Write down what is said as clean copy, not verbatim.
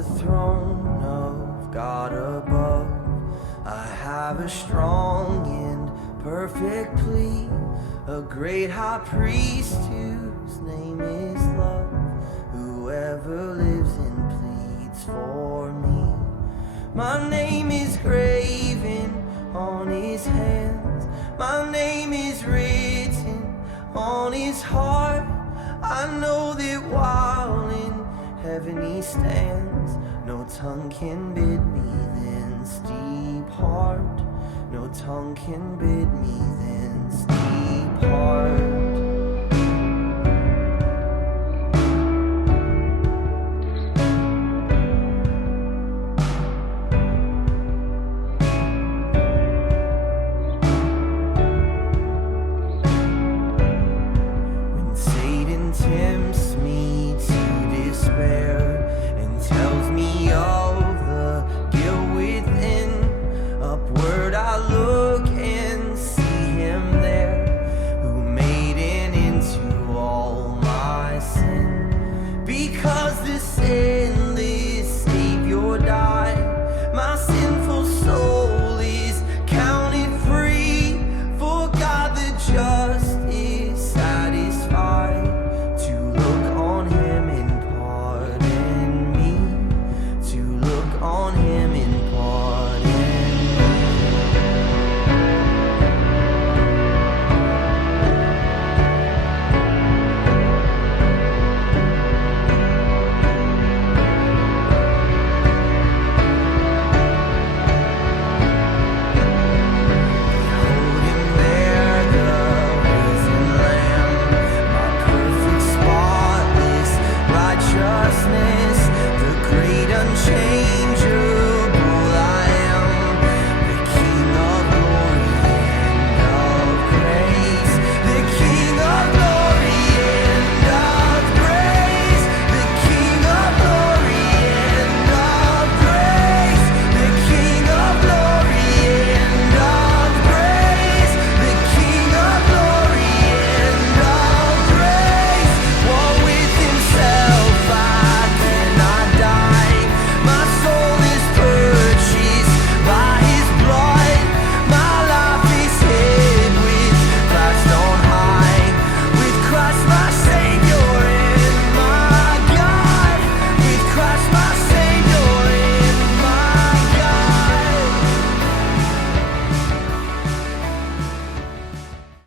the throne of God above, I have a strong and perfect plea, a great high priest whose name is love, whoever lives and pleads for me. My name is graven on his hands, my name is written on his heart. I know that while in heaven he stands, no tongue can bid me thence depart. No tongue can bid me thence depart. Tempts me to despair,